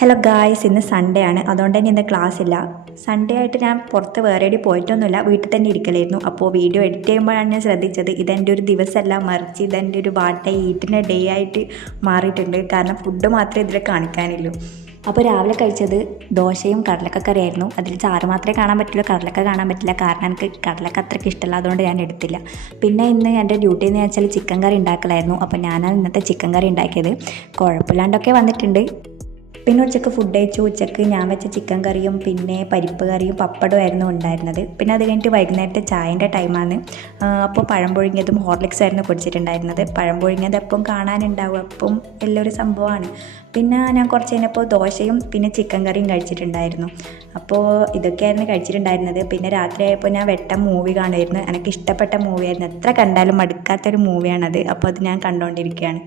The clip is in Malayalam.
ഹലോ ഗായ്സ്, ഇന്ന് സൺഡേ ആണ്. അതുകൊണ്ട് തന്നെ ഇന്ന് ക്ലാസ് ഇല്ല. സൺഡേ ആയിട്ട് ഞാൻ പുറത്ത് വേറെ എവിടെ പോയിട്ടൊന്നുമില്ല, വീട്ടിൽ തന്നെ ഇരിക്കലായിരുന്നു. അപ്പോൾ വീഡിയോ എഡിറ്റ് ചെയ്യുമ്പോഴാണ് ഞാൻ ശ്രദ്ധിച്ചത് ഇതെൻ്റെ ഒരു ദിവസമല്ല, മറിച്ച് ഇതെൻ്റെ ഒരു വാട്ട് ഈറ്റിൻ്റെ ഡേ ആയിട്ട് മാറിയിട്ടുണ്ട്. കാരണം ഫുഡ് മാത്രമേ ഇതിൽ കാണിക്കാനുള്ളൂ. അപ്പോൾ രാവിലെ കഴിച്ചത് ദോശയും കടലക്കറിയായിരുന്നു. അതിൽ ചാറ് മാത്രമേ കാണാൻ പറ്റുള്ളൂ, കടലക്ക കാണാൻ പറ്റില്ല. കാരണം എനിക്ക് കടലക്ക അത്രയ്ക്ക് ഇഷ്ടമല്ല, അതുകൊണ്ട് ഞാൻ എടുത്തില്ല. പിന്നെ ഇന്ന് എൻ്റെ ഡ്യൂട്ടി എന്ന് വെച്ചാൽ ചിക്കൻ കറി ഉണ്ടാക്കലായിരുന്നു. അപ്പോൾ ഞാനാണ് ഇന്നത്തെ ചിക്കൻ കറി ഉണ്ടാക്കിയത്. കുഴപ്പമില്ലാണ്ടൊക്കെ വന്നിട്ടുണ്ട്. പിന്നെ ഉച്ചക്ക് ഫുഡ് കഴിച്ചു. ഉച്ചക്ക് ഞാൻ വെച്ച ചിക്കൻ കറിയും പിന്നെ പരിപ്പ് കറിയും പപ്പടമായിരുന്നു ഉണ്ടായിരുന്നത്. പിന്നെ അത് കഴിഞ്ഞിട്ട് വൈകുന്നേരത്തെ ചായൻ്റെ ടൈമാണ്. അപ്പോൾ പഴം പുഴുങ്ങിയതും ഹോർലിക്സ് ആയിരുന്നു കുടിച്ചിട്ടുണ്ടായിരുന്നത്. പഴം പുഴുങ്ങിയത് എപ്പം കാണാനുണ്ടാവും, അപ്പം എല്ലാവരും സംഭവമാണ്. പിന്നെ ഞാൻ കുറച്ച് കഴിഞ്ഞപ്പോൾ ദോശയും പിന്നെ ചിക്കൻ കറിയും കഴിച്ചിട്ടുണ്ടായിരുന്നു. അപ്പോൾ ഇതൊക്കെയായിരുന്നു കഴിച്ചിട്ടുണ്ടായിരുന്നത്. പിന്നെ രാത്രി ആയപ്പോൾ ഞാൻ വെട്ടം മൂവി കാണുമായിരുന്നു. എനിക്ക് ഇഷ്ടപ്പെട്ട മൂവിയായിരുന്നു. എത്ര കണ്ടാലും മടുക്കാത്തൊരു മൂവിയാണത്. അപ്പോൾ അത് ഞാൻ കണ്ടുകൊണ്ടിരിക്കുകയാണ്.